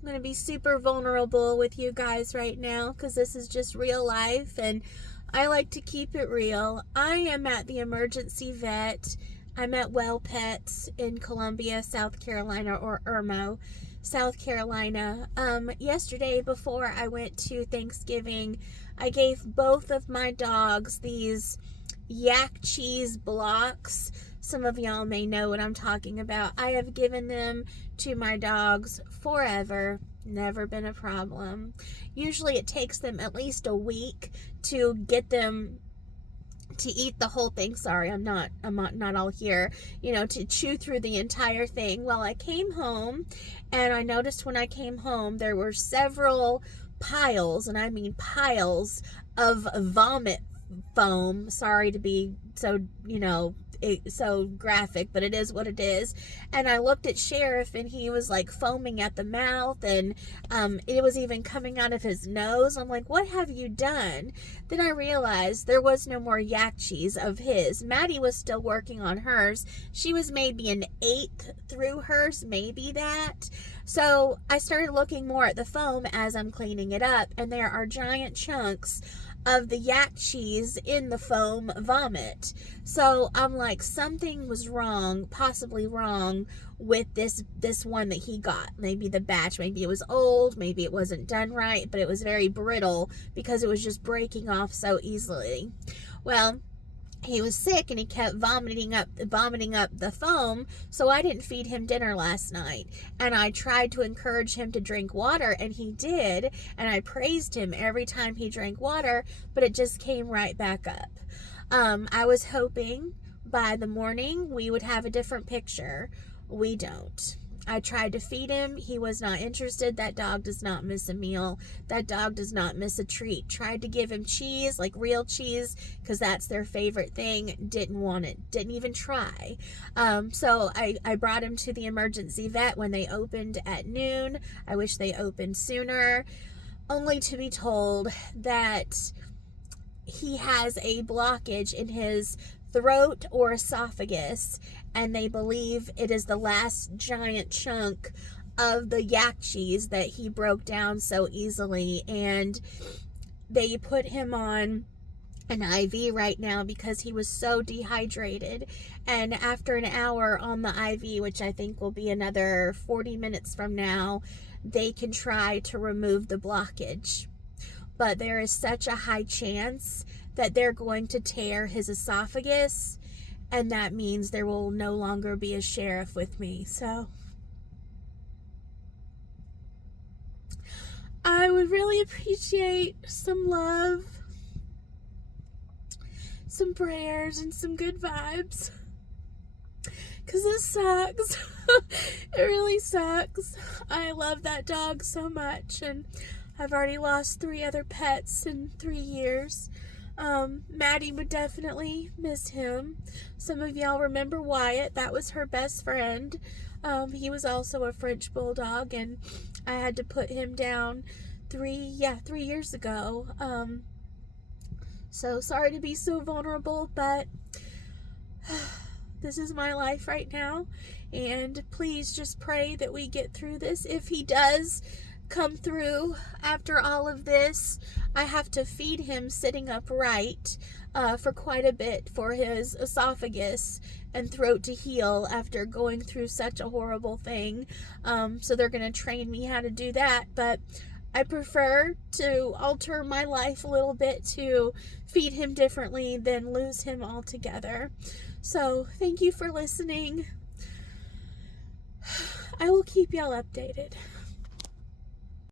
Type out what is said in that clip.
I'm going to be super vulnerable with you guys right now because this is just real life and I like to keep it real. I am at the emergency vet. I'm at Well Pets in Columbia, South Carolina, or Irmo, South Carolina. Yesterday, before I went to Thanksgiving, I gave both of my dogs these yak cheese blocks. Some of y'all may know what I'm talking about. I have given them to my dogs forever. Never been a problem. Usually it takes them at least a week to get them to eat the whole thing. Sorry, I'm not all here, to chew through the entire thing. Well, I came home and I noticed when I came home there were several piles, and I mean piles of vomit foam. Sorry to be so, so graphic, but it is what it is. And I looked at Sheriff and he was like foaming at the mouth, and it was even coming out of his nose. I'm like, what have you done? Then I realized there was no more yak cheese of his. Maddie was still working on hers. She was maybe an eighth through hers, maybe that. So I started looking more at the foam as I'm cleaning it up, and there are giant chunks of the yak cheese in the foam vomit. So I'm like, something was wrong, possibly wrong with this one that he got. Maybe the batch, maybe it was old, maybe it wasn't done right, but it was very brittle because it was just breaking off so easily. Well, he was sick and he kept vomiting up the foam, so I didn't feed him dinner last night. And I tried to encourage him to drink water, and he did, and I praised him every time he drank water, but it just came right back up. I was hoping by the morning we would have a different picture. We don't. I tried to feed him. He was not interested. That dog does not miss a meal. That dog does not miss a treat. Tried to give him cheese, like real cheese, because that's their favorite thing. Didn't want it. Didn't even try. So I brought him to the emergency vet when they opened at noon. I wish they opened sooner, only to be told that he has a blockage in his throat or esophagus, and they believe it is the last giant chunk of the yak cheese that he broke down so easily, and they put him on an IV right now because he was so dehydrated. And after an hour on the IV, which I think will be another 40 minutes from now, they can try to remove the blockage. But there is such a high chance that they're going to tear his esophagus, and that means there will no longer be a sheriff with me. So I would really appreciate some love, some prayers, and some good vibes, because this sucks. It really sucks. I love that dog so much, and I've already lost 3 other pets in 3 years. Maddie would definitely miss him. Some of y'all remember Wyatt. That was her best friend. He was also a French bulldog, and I had to put him down 3 years ago. So sorry to be so vulnerable, but this is my life right now, and please just pray that we get through this. If he does come through after all of this, I have to feed him sitting upright for quite a bit for his esophagus and throat to heal after going through such a horrible thing. So they're going to train me how to do that, but I prefer to alter my life a little bit to feed him differently than lose him altogether. So thank you for listening. I will keep y'all updated.